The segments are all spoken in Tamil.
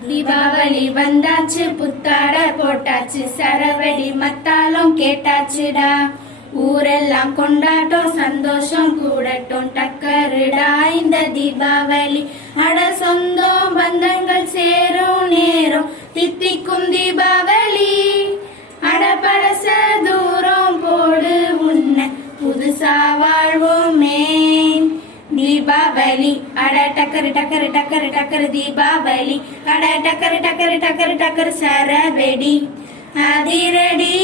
தீபாவளி வந்தாச்சு, புத்தாட போட்டாச்சு, சரவெடி மத்தாலும் கேட்டாச்சுடா. ஊரெல்லாம் கொண்டாட்டம், சந்தோஷம் கூடட்டும், டக்கருடா இந்த தீபாவளி. அட சொந்தம் பந்தங்கள் சேரும் நேரம், தித்திக்கும் தீபாவளி. அட பழச தூரம் போடு, உன்ன புதுசா வாழ்வோமே. தீபாவளி அட டக்கரு டக்கரு டக்கரு டக்கரு தீபாவளி. அட டக்கரு டக்கரு டக்கரு டக்கரு சரவெடி. அதிரடி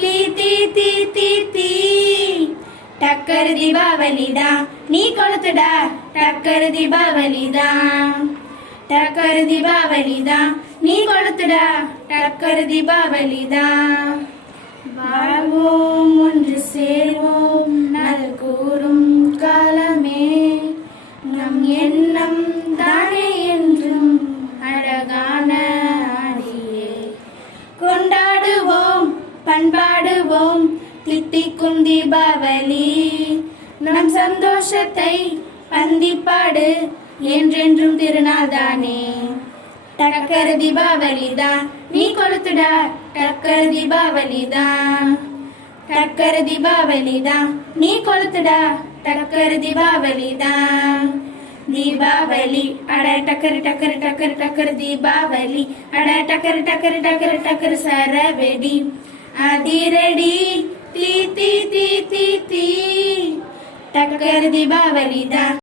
தீ தீ தீ தீ தீ. டக்கரு தீபாவளி தான் நீ கொளுத்துடா, டக்கரு தீபாவளி தான். டக்கரு தீபாவளி தான் நீ கொளுத்துடா, டக்கரு தீபாவளி தான். வாழ்வோம் ஒன்று சேர்வோம் நல் கூறும் காலமே, நம் எண்ணம் தானே என்றும் அழகான ஆடியே. கொண்டாடுவோம் பண்பாடுவோம் தித்திக்கும் தீபாவளி. நம் சந்தோஷத்தை பந்திப்பாடு, என்றென்றும் திருநாள் தானே. டக்கரு தீபாவளி தான் நீ கொளுத்துடா, டக்கரு தீபாவளி தான். டக்கரு தீபாவளி தான் நீ கொளுத்துடா, டக்கரு தீபாவளி தான். தீபாவளி அட டக்கரு டக்கரு டக்கரு டக்கரு தீபாவளி. அட டக்கரு டக்கரு டக்கரு டக்கரு சரவெடி. அதிரடி தீ தீ தீ தீ தீ. டக்கரு தீபாவளி தான்.